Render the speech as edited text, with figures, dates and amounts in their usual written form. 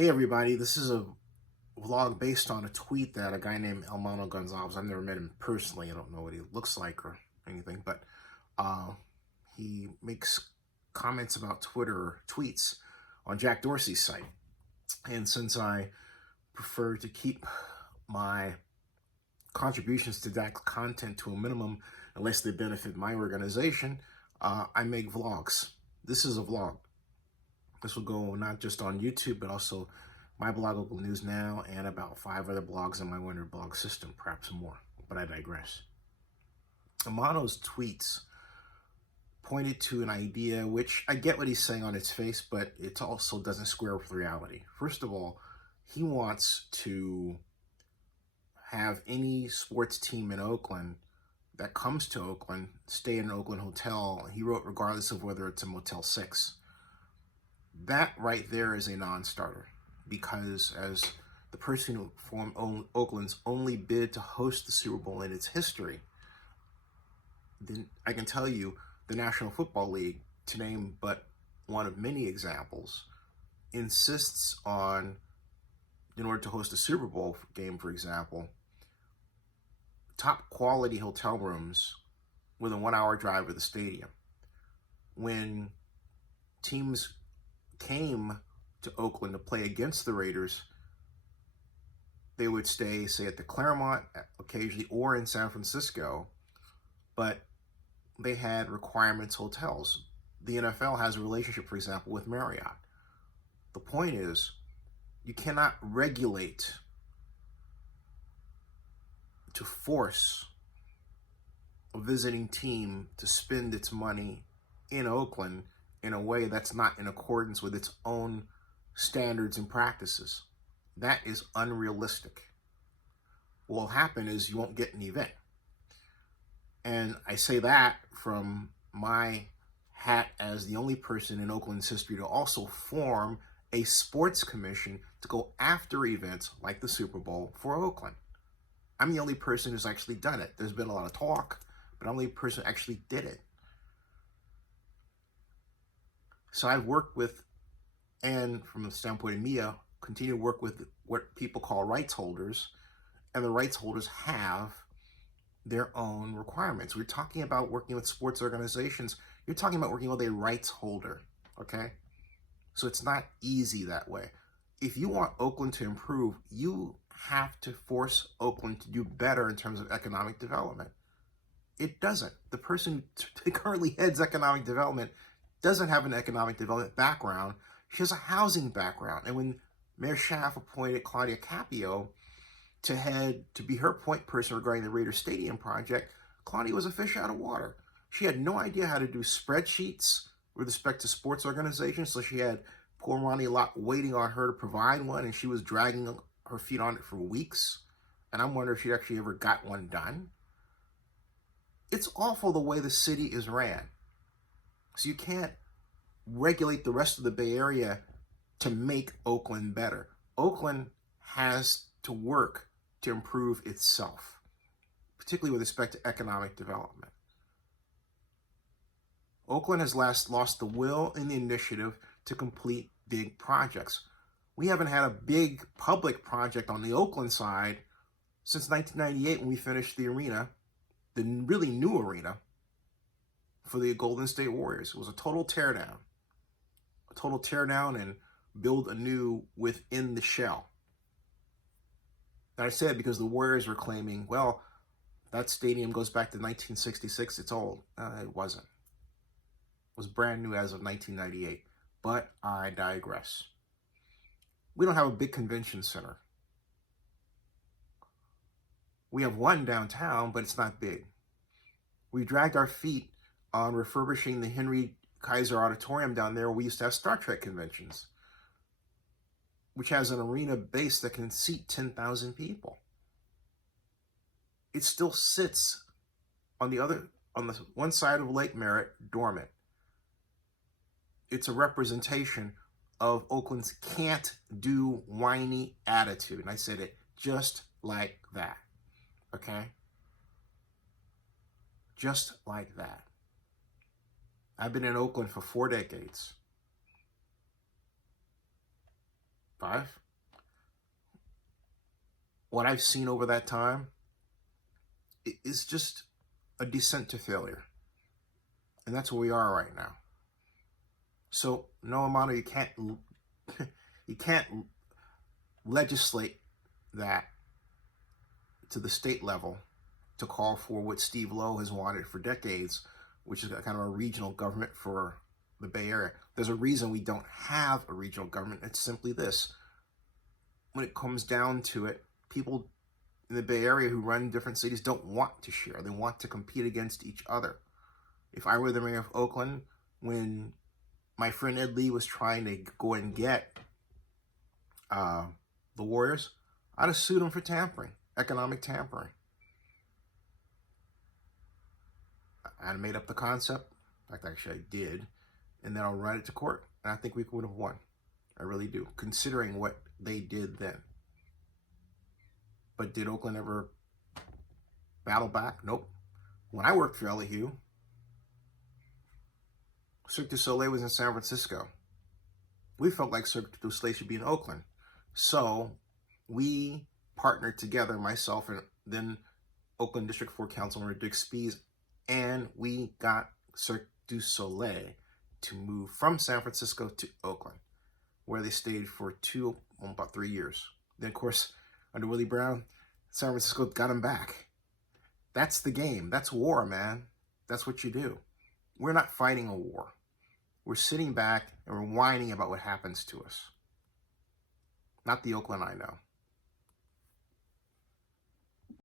Hey everybody, this is a vlog based on a tweet that a guy named Elmano Gonzalez, I've never met him personally, I don't know what he looks like or anything, but he makes comments about Twitter tweets on Jack Dorsey's site. And since I prefer to keep my contributions to that content to a minimum, unless they benefit my organization, I make vlogs. This is a vlog. This will go not just on YouTube, but also my blog, Oakland News Now, and about 5 other blogs in my winter blog system, perhaps more, but I digress. Amano's tweets pointed to an idea, which I get what he's saying on its face, but it also doesn't square with reality. First of all, he wants to have any sports team in Oakland that comes to Oakland stay in an Oakland hotel. He wrote, regardless of whether it's a Motel 6. That right there is a non-starter, because as the person who formed Oakland's only bid to host the Super Bowl in its history, then I can tell you the National Football League, to name but one of many examples, insists on, in order to host a Super Bowl game, for example, top quality hotel rooms within a 1-hour drive of the stadium. When teams came to Oakland to play against the Raiders, they would stay, say, at the Claremont occasionally or in San Francisco, but they had requirements hotels. The NFL has a relationship, for example, with Marriott. The point is, you cannot regulate to force a visiting team to spend its money in Oakland in a way that's not in accordance with its own standards and practices. That is unrealistic. What will happen is you won't get an event. And I say that from my hat as the only person in Oakland's history to also form a sports commission to go after events like the Super Bowl for Oakland. I'm the only person who's actually done it. There's been a lot of talk, but I'm the only person who actually did it. So I've worked with, and from the standpoint of MIA, continue to work with what people call rights holders, and the rights holders have their own requirements. We're talking about working with sports organizations. You're talking about working with a rights holder, okay? So it's not easy that way. If you want Oakland to improve, you have to force Oakland to do better in terms of economic development. It doesn't. The person who currently heads economic development doesn't have an economic development background. She has a housing background. And when Mayor Schaaf appointed Claudia Capio to be her point person regarding the Raiders Stadium project, Claudia was a fish out of water. She had no idea how to do spreadsheets with respect to sports organizations, so she had poor Ronnie Lott waiting on her to provide one, and she was dragging her feet on it for weeks. And I'm wondering if she actually ever got one done. It's awful the way the city is ran. So you can't regulate the rest of the Bay Area to make Oakland better. Oakland has to work to improve itself, particularly with respect to economic development. Oakland has lost the will and the initiative to complete big projects. We haven't had a big public project on the Oakland side since 1998 when we finished the arena, the really new arena for the Golden State Warriors. It was a total teardown. A total teardown and build anew within the shell. And I said because the Warriors were claiming, well, that stadium goes back to 1966, it's old. It wasn't. It was brand new as of 1998. But I digress. We don't have a big convention center. We have one downtown, but it's not big. We dragged our feet on refurbishing the Kaiser Auditorium down there where we used to have Star Trek conventions, which has an arena base that can seat 10,000 people. It still sits on the one side of Lake Merritt, dormant. It's a representation of Oakland's can't do whiny attitude. And I said it just like that, okay? Just like that. I've been in Oakland for 4 decades. 5. What I've seen over that time is just a descent to failure. And that's where we are right now. So, no, Amano, you can't legislate that to the state level to call for what Steve Lowe has wanted for decades, which is kind of a regional government for the Bay Area. There's a reason we don't have a regional government. It's simply this. When it comes down to it, people in the Bay Area who run different cities don't want to share. They want to compete against each other. If I were the mayor of Oakland, when my friend Ed Lee was trying to go and get the Warriors, I'd have sued him for tampering, economic tampering. I'd have made up the concept. In fact, actually I did. And then I'll run it to court. And I think we would have won. I really do, considering what they did then. But did Oakland ever battle back? Nope. When I worked for LAU, Cirque du Soleil was in San Francisco. We felt like Cirque du Soleil should be in Oakland. So we partnered together, myself and then Oakland District 4 Councilman Dick Spees, and we got Cirque du Soleil to move from San Francisco to Oakland, where they stayed for about 3 years. Then, of course, under Willie Brown, San Francisco got them back. That's the game. That's war, man. That's what you do. We're not fighting a war. We're sitting back and we're whining about what happens to us. Not the Oakland I know.